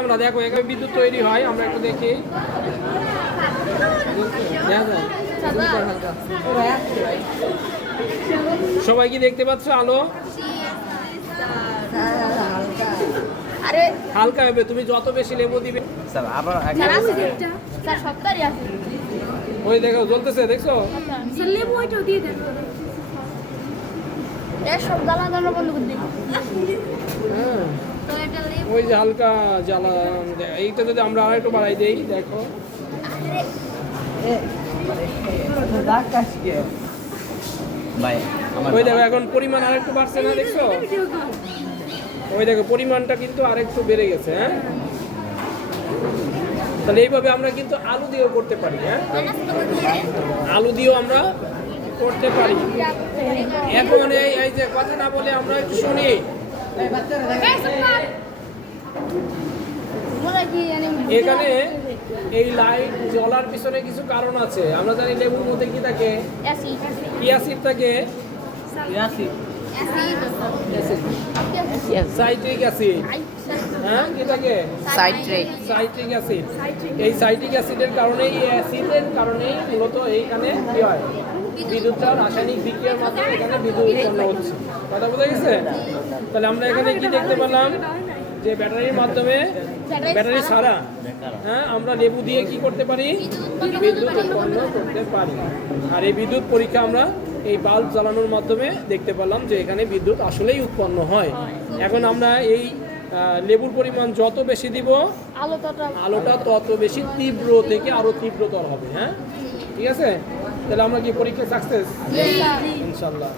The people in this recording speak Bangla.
আমরা, দেখো এখানে বিদ্যুৎ তৈরি হয়, আমরা একটু দেখি। সবাই কি দেখতে পাচ্ছ আলো? আরে হালকা হবে, তুমি যত বেশি লেবু দিবে। স্যার আবার স্যার সপ্তাহে আছে ওই দেখো জ্বলতেছে, দেখছো? স্যার লেবু ওইটাও দিয়ে দেন এর সব জ্বালা জ্বালা বন্ধ করে দিন হ্যাঁ, তো এটা লেবু ওই যে হালকা জ্বালা, এইটা যদি আমরা আর একটু বাড়াই দেই, দেখো ভাই আমার ওই দেখো এখন পরিমাণ আর একটু বাড়ছে না, দেখছো? ওই দেখো পরিমাণটা কিন্তু আরেকটু বেড়ে গেছে। হ্যাঁ, তাহলে এইভাবে আমরা কিন্তু আলু দিয়েও করতে পারি। হ্যাঁ, আলু দিয়েও আমরা করতে পারি। এখন এই যে কথা না বলে আমরা একটু শুনি। এখানে এই লাইট জ্বলার পিছনে কিছু কারণ আছে। আমরা জানি লেবুর মধ্যে কি থাকে, কি অ্যাসিড থাকে, সাইট্রিক অ্যাসিড। হ্যাঁ, কি থাকে? Citric acid. এই সাইট্রিক অ্যাসিডের কারণে, এই অ্যাসিডের কারণেই মূলত এইখানে কি হয়, বিদ্যুৎটা রাসায়নিক বিক্রিয়ার মাধ্যমে এখানে বিদ্যুৎ উৎপন্ন হচ্ছে। কথা বোঝা গেছে? তাহলে আমরা এখানে কি দেখতে পেলাম, যে ব্যাটারির মাধ্যমে, ব্যাটারি ছাড়া, হ্যাঁ, আমরা লেবু দিয়ে কি করতে পারি, বিদ্যুৎ উৎপন্ন করতে পারি। আর এই বিদ্যুৎ পরীক্ষা আমরা এই বাল্ব জ্বালানোর মাধ্যমে দেখতে পেলাম যে এখানে বিদ্যুৎ আসলেই উৎপন্ন হয়। এখন আমরা এই লেবুর পরিমাণ যত বেশি দিব, আলোটা তত বেশি তীব্র থেকে আরো তীব্রতর হবে। হ্যাঁ, ঠিক আছে? তাহলে আমরা কি পরীক্ষা সাকসেস? ইনশাআল্লাহ।